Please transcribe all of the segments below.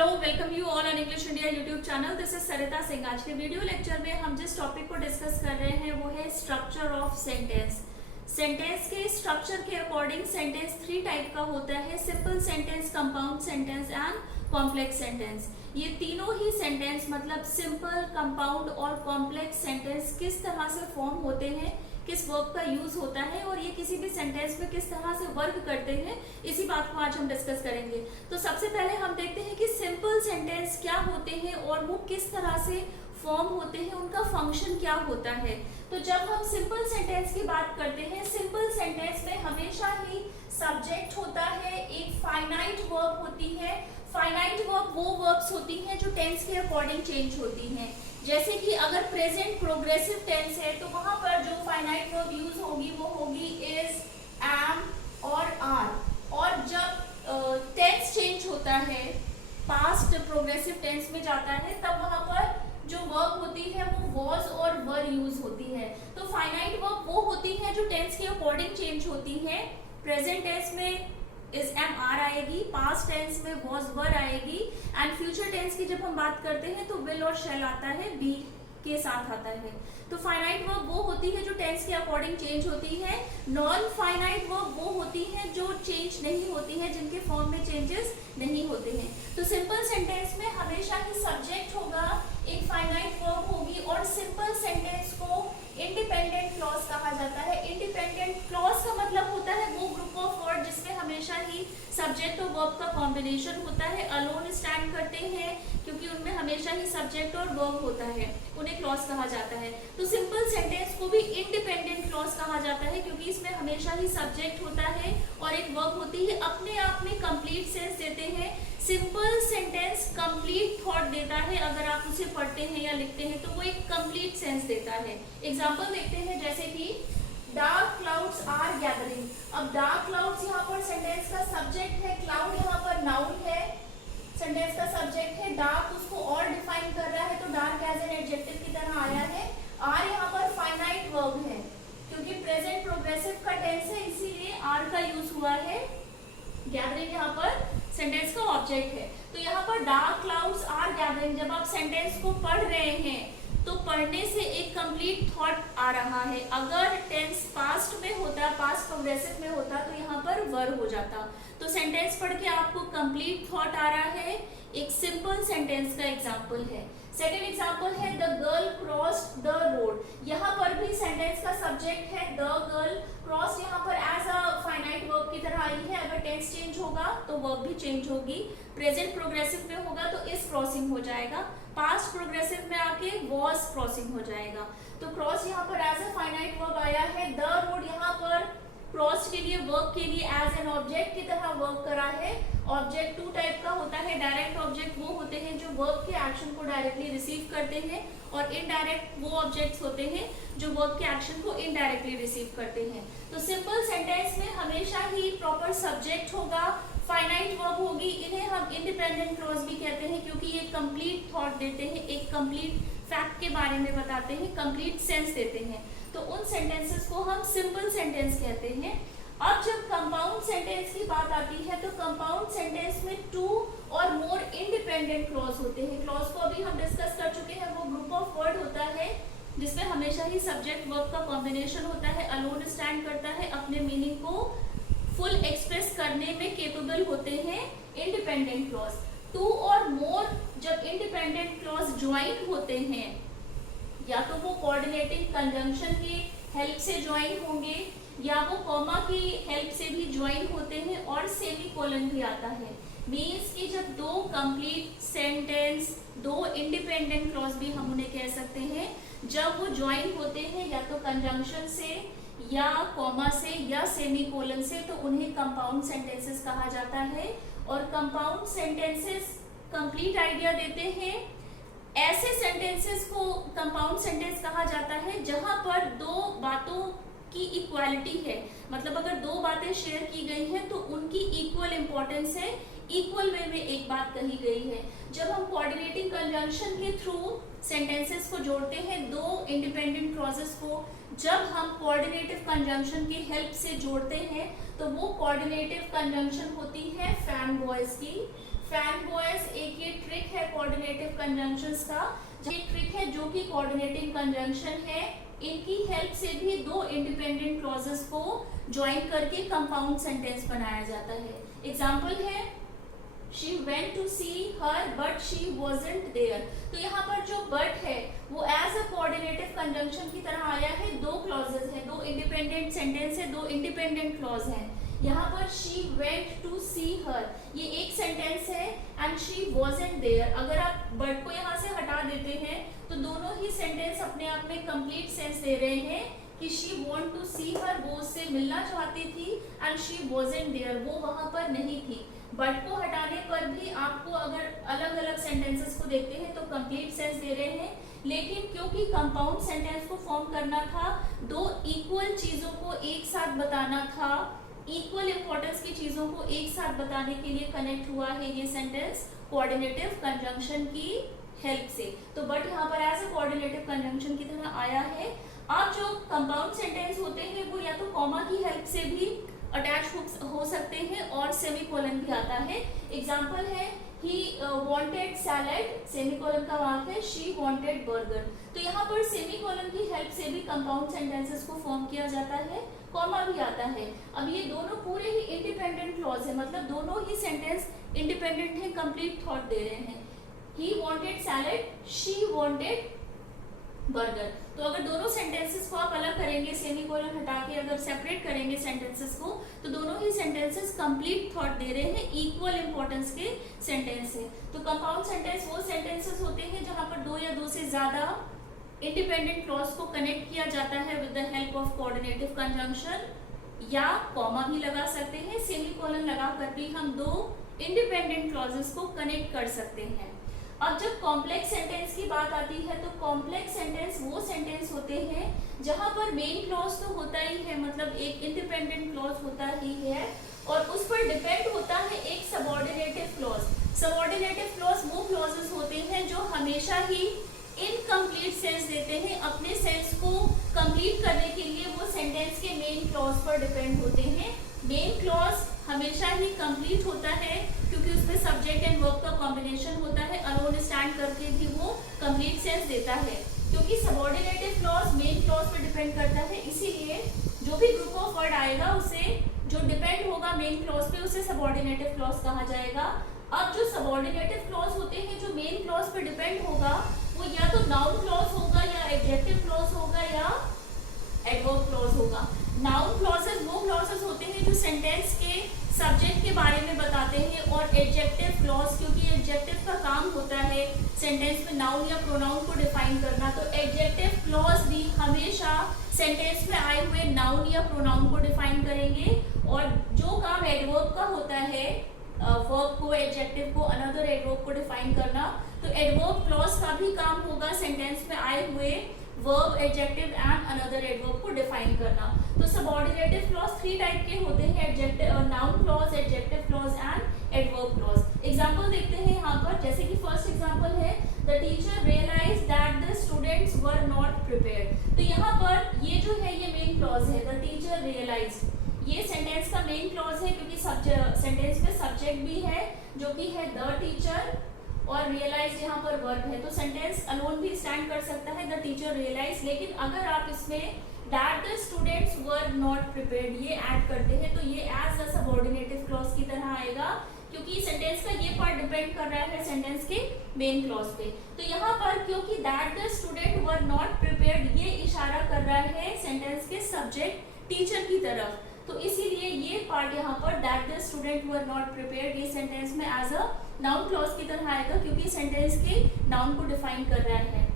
Hello, welcome you all on English India YouTube channel. This is Sarita Singh. आज के video lecture में हम जिस टॉपिक को डिस्कस कर रहे हैं वो है स्ट्रक्चर ऑफ सेंटेंस। सेंटेंस के स्ट्रक्चर के अकॉर्डिंग सेंटेंस 3 टाइप का होता है: simple sentence, compound sentence and complex sentence. ये तीनों ही सेंटेंस मतलब सिंपल, कंपाउंड और कॉम्प्लेक्स सेंटेंस किस तरह से फॉर्म होते हैं, किस वर्ब का यूज होता है और ये किसी भी सेंटेंस में किस तरह से वर्क करते हैं, इसी बात को आज हम डिस्कस करेंगे। तो सबसे पहले हम देखते हैं कि सिंपल सेंटेंस क्या होते हैं और वो किस तरह से फॉर्म होते हैं, उनका फंक्शन क्या होता है। तो जब हम सिंपल सेंटेंस की बात करते हैं, सिंपल सेंटेंस में हमेशा ही सब्जेक्ट होता है, एक फाइनाइट वर्ब होती है। फाइनाइट वर्ब वो वर्ब्स होती हैं जो टेंस के अकॉर्डिंग चेंज होती हैं। जैसे कि अगर प्रेजेंट प्रोग्रेसिव टेंस है तो वहां पर जो फाइनाइट वर्ब यूज होगी वो होगी इज, एम और आर। और जब टेंस चेंज होता है, पास्ट प्रोग्रेसिव टेंस में जाता है, तब वहां पर जो वर्ब होती है वो वॉज और वर यूज होती है। तो फाइनाइट वर्ब वो होती है जो टेंस के अकॉर्डिंग चेंज होती है। प्रेजेंट टेंस में इज, एम, आर आएगी, पास्ट टेंस में वॉज, वर आएगी एंड फ्यूचर टेंस की जब हम बात करते हैं तो विल और शैल आता है, बी के साथ आता है। तो फाइनाइट वर्ब वो होती है जो टेंस के अकॉर्डिंग चेंज होती है। नॉन फाइनाइट वर्ब वो होती है जो चेंज नहीं होती है, जिनके फॉर्म में चेंजेस नहीं होते हैं। तो सिंपल सेंटेंस में हमेशा ही सब्जेक्ट होगा, एक फाइनाइट वर्ब होगी और सिंपल सेंटेंस को इंडिपेंडेंट क्लॉज कहा जाता है। इंडिपेंडेंट क्लॉज का मतलब होता है वो ग्रुप ऑफ वर्ड जिसमें हमेशा ही सब्जेक्ट और वर्ब का कॉम्बिनेशन होता है। अलोन स्टैंड करते हैं क्योंकि उनमें हमेशा ही सब्जेक्ट और वर्ब होता है, उन्हें क्लॉज कहा जाता है। तो सिंपल सेंटेंस को भी इंडिपेंडेंट क्लॉज कहा जाता है क्योंकि इसमें हमेशा ही सब्जेक्ट होता है और एक वर्ब होती है, अपने आप में कंप्लीट सेंस देते हैं। सिंपल सेंटेंस कंप्लीट थॉट देता है, अगर आप उसे पढ़ते हैं या लिखते हैं तो वो एक कंप्लीट सेंस देता है। एग्जांपल देखते हैं, जैसे कि डार्क क्लाउड्स आर गैदरिंग। अब डार्क क्लाउड्स यहाँ पर सेंटेंस का सब्जेक्ट है, क्लाउड यहाँ पर नाउन है, सेंटेंस का सब्जेक्ट है, डार्क उसको और डिफाइन कर रहा है तो डार्क एज एन एडजेक्टिव की तरह आया है। आर यहाँ पर फाइनाइट वर्ब है क्योंकि प्रेजेंट प्रोग्रेसिव का टेंस है, इसीलिए आर का यूज हुआ है। गैदरिंग यहाँ पर सेंटेंस का ऑब्जेक्ट है। तो यहाँ पर डार्क क्लाउड्स आर गैदरिंग, जब आप सेंटेंस को पढ़ रहे हैं तो पढ़ने से एक कंप्लीट थॉट आ रहा है। अगर टेंस पास्ट में होता, पास्ट प्रोग्रेसिव में होता तो यहाँ पर वर हो जाता। तो सेंटेंस पढ़ के आपको कंप्लीट थॉट आ रहा है, एक सिंपल सेंटेंस का एग्जांपल है। सेकेंड एग्जांपल है the girl crossed the road. यहाँ पर भी सेंटेंस का सब्जेक्ट है द गर्ल, क्रॉस यहाँ पर एज अ फाइनाइट वर्ब की तरह आई है। अगर टेंस चेंज होगा तो वर्ब भी चेंज होगी। प्रेजेंट प्रोग्रेसिव में होगा तो इज क्रॉसिंग हो जाएगा, पास्ट प्रोग्रेसिव में आके वॉज क्रॉसिंग हो जाएगा। तो क्रॉस यहाँ पर एज अ फाइनाइट वर्ब आया है। द रोड यहाँ पर क्रॉस के लिए, वर्ब के लिए एज एन ऑब्जेक्ट की तरह वर्क करा है। ऑब्जेक्ट 2 टाइप का होता है। डायरेक्ट ऑब्जेक्ट वो होते हैं जो वर्ब के एक्शन को डायरेक्टली रिसीव करते हैं और इनडायरेक्ट वो ऑब्जेक्ट्स होते हैं जो वर्ब के एक्शन को इनडायरेक्टली रिसीव करते हैं। तो सिंपल सेंटेंस में हमेशा ही प्रॉपर सब्जेक्ट होगा, फाइनाइट वर्ब होगी। इन्हें हम इंडिपेंडेंट क्लॉज भी कहते हैं क्योंकि ये कंप्लीट थॉट देते हैं, एक कंप्लीट फैक्ट के बारे में बताते हैं, कंप्लीट सेंस देते हैं। तो उन सेंटेंसेस को हम सिंपल सेंटेंस कहते हैं। अब जब कंपाउंड सेंटेंस की बात आती है तो कंपाउंड सेंटेंस में 2 और मोर इंडिपेंडेंट क्लॉज होते हैं। क्लॉज को अभी हम डिस्कस कर चुके हैं, वो ग्रुप ऑफ वर्ड होता है जिसमें हमेशा ही सब्जेक्ट वर्ब का कॉम्बिनेशन होता है, अलोन स्टैंड करता है, अपने मीनिंग को फुल एक्सप्रेस करने में केपेबल होते हैं इंडिपेंडेंट क्लॉज। 2 और मोर जब इंडिपेंडेंट क्लॉज ज्वाइन होते हैं, या तो वो कोऑर्डिनेटिंग कंजंक्शन की हेल्प से ज्वाइन होंगे या वो कॉमा की हेल्प से भी ज्वाइन होते हैं और सेमीकोलन भी आता है। मीन्स कि जब 2 कंप्लीट सेंटेंस, 2 इंडिपेंडेंट क्लॉज भी हम उन्हें कह सकते हैं, जब वो ज्वाइन होते हैं या तो कंजंक्शन से या कॉमा से या सेमीकोलन से, तो उन्हें कंपाउंड सेंटेंसेस कहा जाता है। और कंपाउंड सेंटेंसेस कंप्लीट आइडिया देते हैं। ऐसे सेंटेंसेस को कंपाउंड सेंटेंस कहा जाता है जहां पर 2 बातों की इक्वालिटी है, मतलब अगर 2 बातें शेयर की गई हैं तो उनकी इक्वल इंपॉर्टेंस है, इक्वल वे में एक बात कही गई है। जब हम कोऑर्डिनेटिंग कंजंक्शन के थ्रू सेंटेंसेस को जोड़ते हैं, 2 इंडिपेंडेंट क्लॉजेस को जब हम कोऑर्डिनेटिव कंजंक्शन की हेल्प से जोड़ते हैं तो वो कोऑर्डिनेटिव कंजंक्शन होती है फैन वॉइस की। फैन बॉयज एक ये ट्रिक है कोऑर्डिनेटिव कंजंक्शंस का, ये ट्रिक है जो कि कोऑर्डिनेटिंग कंजंक्शन है, इनकी हेल्प से भी दो इंडिपेंडेंट क्लॉजेस को ज्वाइन करके कंपाउंड सेंटेंस बनाया जाता है। एग्जांपल है she went to see her but she wasn't there। तो यहाँ पर जो but है वो एज अ कोऑर्डिनेटिव कंजंक्शन की तरह आया है, दो क्लॉजेस है, दो इंडिपेंडेंट सेंटेंस है, दो इंडिपेंडेंट क्लॉज है। यहाँ पर she went to see her ये एक सेंटेंस है एंड she wasn't there। अगर आप but को यहाँ से हटा देते हैं तो दोनों ही सेंटेंस अपने आप में कंप्लीट सेंस दे रहे हैं कि she want to see her वो उससे मिलना चाहती थी एंड she wasn't there वो वहां पर नहीं थी। बट को हटाने पर भी आपको अगर अलग अलग सेंटेंसेस को देखते हैं तो कंप्लीट सेंस दे रहे हैं, लेकिन क्योंकि कंपाउंड सेंटेंस को फॉर्म करना था, दो इक्वल चीजों को एक साथ बताना था, इक्वल इंपॉर्टेंस की चीजों को एक साथ बताने के लिए कनेक्ट हुआ है ये सेंटेंस कोऑर्डिनेटिव कंजंक्शन की हेल्प से। तो बट यहाँ पर एज अ कोऑर्डिनेटिव कंजंक्शन की तरह आया है। अब जो कंपाउंड सेंटेंस होते हैं वो या तो कॉमा की हेल्प से भी अटैच हो सकते हैं और सेमीकोलन भी आता है। एग्जाम्पल है he wanted salad, सेमीकोलन का वाक्य है she wanted burger। तो यहाँ पर सेमीकोलन की हेल्प से भी कंपाउंड सेंटेंसेस को फॉर्म किया जाता है, कॉमा भी आता है। अब ये दोनों पूरे ही इंडिपेंडेंट क्लॉज है, मतलब दोनों ही सेंटेंस इंडिपेंडेंट है, कंप्लीट थॉट दे रहे हैं। he wanted salad, she wanted burger. तो अगर दोनों सेंटेंसेस को आप अलग करेंगे, सेमीकोलन हटा के अगर सेपरेट करेंगे सेंटेंसेस को, तो दोनों ही सेंटेंसेस कंप्लीट थॉट दे रहे हैं, इक्वल इंपॉर्टेंस के सेंटेंस है। तो कंपाउंड सेंटेंस वो सेंटेंसेस होते हैं जहां पर दो या दो से ज्यादा इंडिपेंडेंट क्लॉज को कनेक्ट किया जाता है with the help of coordinative conjunction, या कॉमा भी लगा सकते हैं, सेमीकोलन लगा कर भी हम दो इंडिपेंडेंट क्लॉजेस को कनेक्ट कर सकते हैं। अब जब कॉम्प्लेक्स सेंटेंस की बात आती है तो कॉम्प्लेक्स सेंटेंस वो सेंटेंस होते हैं जहां पर मेन क्लॉज तो होता ही है, मतलब एक इंडिपेंडेंट क्लॉज होता ही है और उस पर डिपेंड होता है एक सबऑर्डिनेटिव क्लॉज। सबऑर्डिनेटिव क्लॉज वो क्लॉजेस होते हैं जो हमेशा ही इनकम्प्लीट सेंस देते हैं, अपने सेंस को कंप्लीट करने के लिए वो सेंटेंस के मेन क्लॉज पर डिपेंड होते हैं। मेन क्लॉज हमेशा ही कंप्लीट होता है क्योंकि उसमें सब्जेक्ट एंड वर्ब का कॉम्बिनेशन होता है, अलोन स्टैंड करके भी वो कंप्लीट सेंस देता है। क्योंकि सबऑर्डिनेटिव क्लॉज मेन क्लॉज पर डिपेंड करता है, इसीलिए जो भी ग्रुप ऑफ वर्ड आएगा उसे जो डिपेंड होगा मेन क्लॉज पे उसे सबऑर्डिनेटिव क्लॉज कहा जाएगा। अब जो सबऑर्डिनेटिव क्लॉज होते हैं जो मेन क्लॉज पे डिपेंड होगा वो या तो नाउन क्लॉज होगा या एडजेक्टिव क्लॉज होगा या एडवर्ब क्लॉज होगा। नाउन क्लॉजेस वो क्लॉजेस होते हैं जो सेंटेंस के सब्जेक्ट के बारे में बताते हैं, और एडजेक्टिव क्लॉज क्योंकि एडजेक्टिव का काम होता है सेंटेंस में नाउन या प्रोनाउन को डिफाइन करना, तो एडजेक्टिव क्लॉज भी हमेशा सेंटेंस में आए हुए नाउन या प्रोनाउन को डिफाइन करेंगे, और जो काम एडवर्ब का होता है वर्ब को, एडजेक्टिव को, अनदर एडवर्ब को डिफाइन करना, तो एडवर्ब क्लॉज का भी काम होगा सेंटेंस में आए हुए verb, adjective and another adverb को डिफाइन करना। तो सबऑर्डिनेटिव क्लॉज थ्री टाइप के होते हैं, adjective, noun clause, adjective clause and adverb clause. Example देखते हैं यहाँ पर, जैसे कि फर्स्ट एग्जांपल है the teacher realised that the students were not prepared. तो यहाँ पर ये जो है ये मेन क्लॉज है, द टीचर रियलाइज्ड, ये सेंटेंस का मेन क्लॉज है क्योंकि सेंटेंस में सब्जेक्ट भी है जो कि है द टीचर, और रियलाइज यहाँ पर वर्ब है, तो सेंटेंस अलोन भी स्टैंड कर सकता है द टीचर रियलाइज। लेकिन अगर आप इसमें that the students were not prepared ये ऐड करते हैं तो ये एज अ सबऑर्डिनेटिव क्लॉज की तरह आएगा, क्योंकि सेंटेंस का ये पार्ट डिपेंड कर रहा है सेंटेंस के मेन क्लॉज पे। तो यहाँ पर क्योंकि that the student were not prepared ये इशारा कर रहा है सेंटेंस के सब्जेक्ट टीचर की तरफ, तो इसीलिए ये पार्ट यहाँ पर that the student were not prepared ये सेंटेंस में एज अ नाउन क्लॉज की तरह आएगा, क्योंकि सेंटेंस के नाउन को डिफाइन कर रहा है।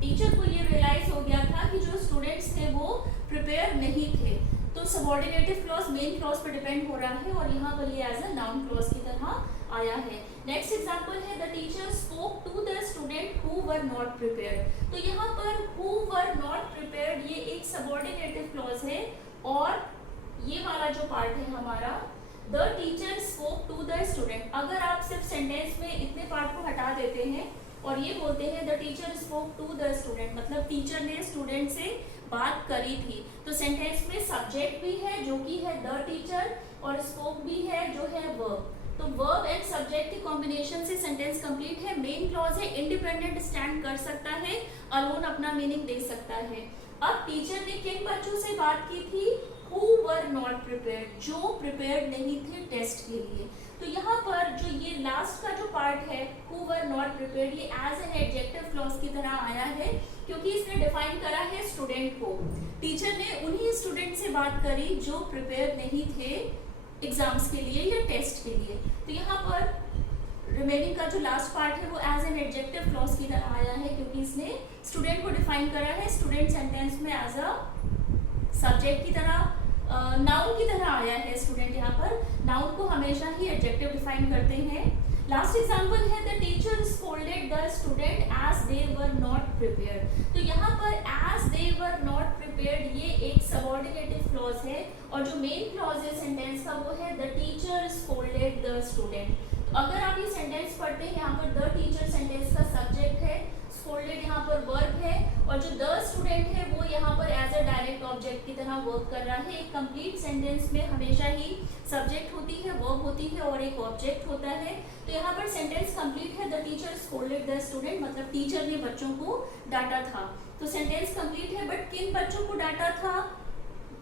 टीचर को ये रियलाइज हो गया था कि जो स्टूडेंट्स थे वो प्रिपेयर नहीं थे, तो सबऑर्डिनेटिव क्लॉज मेन क्लॉज पर डिपेंड हो रहा है और यहाँ पर ये एज अ नाउन क्लॉज की तरह आया है। नेक्स्ट एग्जांपल है the teacher spoke to the student who were not prepared. तो यहाँ पर हु वर नॉट प्रिपेयर्ड ये एक सबऑर्डिनेटिव क्लॉज है, और ये वाला जो पार्ट है हमारा the teacher spoke to the student, अगर आप सिर्फ सेंटेंस में इतने पार्ट को हटा देते हैं और ये बोलते हैं the teacher spoke to the student, मतलब टीचर ने स्टूडेंट से बात करी थी, तो सेंटेंस में सब्जेक्ट भी है जो कि है द टीचर और स्पोक भी है जो है वर्ब। तो वर्ब एंड सब्जेक्ट के कॉम्बिनेशन से सेंटेंस कंप्लीट है। मेन क्लॉज है इंडिपेंडेंट स्टैंड कर सकता है, अलोन अपना मीनिंग दे सकता है। अब टीचर ने किन बच्चों से बात की थी? हु वर नॉट प्रिपेयर्ड, जो प्रिपेयर्ड नहीं थे टेस्ट के लिए। तो यहाँ पर जो ये लास्ट का जो पार्ट है हु वर नॉट प्रिपेयर्ड, ये एज एन एडजेक्टिव क्लॉज की तरह आया है क्योंकि इसने डिफाइन करा है स्टूडेंट को। टीचर ने उन्हीं स्टूडेंट से बात करी जो प्रिपेयर नहीं थे एग्जाम्स के लिए या टेस्ट के लिए। तो यहाँ पर रिमेनिंग का जो लास्ट पार्ट है वो एज एन एडजेक्टिव क्लॉज की तरह आया है क्योंकि इसने स्टूडेंट को डिफाइन करा है। स्टूडेंट सेंटेंस में एज अ सब्जेक्ट की तरह, नाउन की तरह आया है स्टूडेंट। यहाँ पर नाउन को हमेशा ही एडजेक्टिव डिफाइन करते हैं। लास्ट एग्जांपल है the teacher scolded the student as they were not prepared. तो यहाँ पर as they were not prepared ये एक सबऑर्डिनेटिव क्लॉज है और जो मेन क्लॉज है सेंटेंस का वो है the teacher scolded the student. तो अगर आप ये सेंटेंस पढ़ते हैं, यहाँ पर द टीचर सेंटेंस का सब्जेक्ट है, स्कोल्डेड यहाँ पर वर्ब है और जो द स्टूडेंट है वो यहाँ पर एज अ डायरेक्ट ऑब्जेक्ट की तरह वर्क कर रहा है। एक कंप्लीट सेंटेंस में हमेशा ही सब्जेक्ट होती है, वर्ब होती है और एक ऑब्जेक्ट होता है। तो यहाँ पर सेंटेंस कंप्लीट है, the teacher scolded the student, मतलब टीचर ने बच्चों को डांटा था। तो सेंटेंस कंप्लीट है, बट किन बच्चों को डांटा था,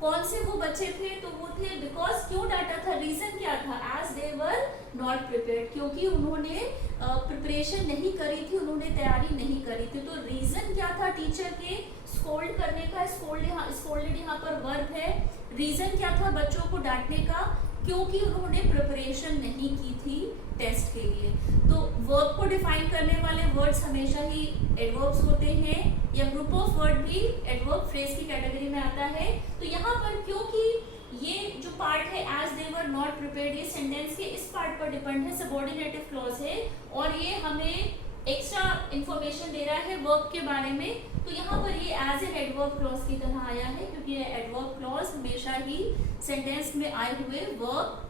कौन से वो बच्चे थे? तो वो थे बिकॉज, क्यों डांटा था, रीजन क्या था? As they were not prepared, क्योंकि उन्होंने प्रिपरेशन नहीं करी थी, उन्होंने तैयारी नहीं करी थी। तो रीजन क्या था टीचर के स्कोल्ड करने का? स्कोल्डेड यहाँ पर वर्ब है। रीजन क्या था बच्चों को डांटने का? क्योंकि उन्होंने प्रिपरेशन नहीं की थी टेस्ट के लिए। तो वर्ब को डिफाइन करने वाले वर्ड्स हमेशा ही एडवर्ब्स होते हैं या ग्रुप ऑफ वर्ड भी एडवर्ब फ्रेज की कैटेगरी में आता है। तो यहाँ पर क्योंकि ये जो पार्ट है as they were not prepared, ये सेंटेंस के इस पार्ट पर डिपेंड है, सबऑर्डिनेटिव क्लॉज है और ये हमें एक्स्ट्रा इंफॉर्मेशन दे रहा है वर्ब के बारे में। तो यहाँ पर ये एज एन एडवर्ब क्लॉज की तरह आया है क्योंकि ये एडवर्ब क्लॉज हमेशा ही सेंटेंस में आए हुए वर्ब,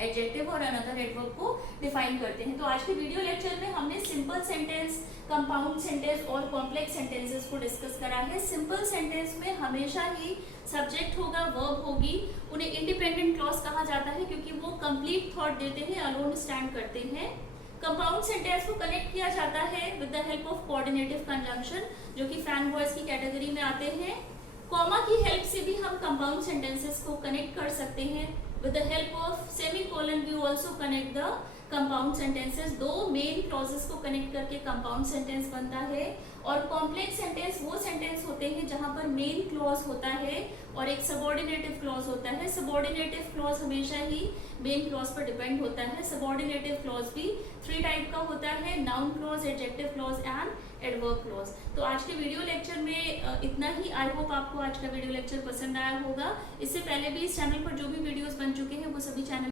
एडजेक्टिव और अनदर एडवर्ब को डिफाइन करते हैं। तो आज के वीडियो लेक्चर में हमने सिंपल सेंटेंस, कंपाउंड सेंटेंस और कॉम्प्लेक्स सेंटेंसेस को डिस्कस करा है। सिंपल सेंटेंस में हमेशा ही सब्जेक्ट होगा, वर्ब होगी, उन्हें इंडिपेंडेंट क्लॉज कहा जाता है क्योंकि वो कंप्लीट थॉट देते हैं, अलोन स्टैंड करते हैं। कंपाउंड सेंटेंस को कनेक्ट किया जाता है with the help of coordinative conjunction, जो कि फैन वॉइस की कैटेगरी में आते हैं। कॉमा की हेल्प से भी हम कंपाउंड सेंटेंसेस को कनेक्ट कर सकते हैं। With the help of semicolon we also connect the compound sentences। दो मेन क्लॉजेस को कनेक्ट करके कंपाउंड सेंटेंस बनता है। और कॉम्प्लेक्स सेंटेंस वो सेंटेंस होते हैं जहां पर मेन क्लॉज होता है और एक सबऑर्डिनेटिव क्लॉज होता है। सबऑर्डिनेटिव क्लॉज हमेशा ही मेन क्लॉज पर डिपेंड होता है। सबऑर्डिनेटिव क्लॉज भी 3 टाइप का होता है, noun clause, adjective clause and adverb clause. तो आज के वीडियो लेक्चर में इतना ही। आई होप आपको आज का वीडियो लेक्चर पसंद आया होगा। इससे पहले भी इस चैनल पर जो भी वीडियोस बन चुके हैं वो सभी चैनल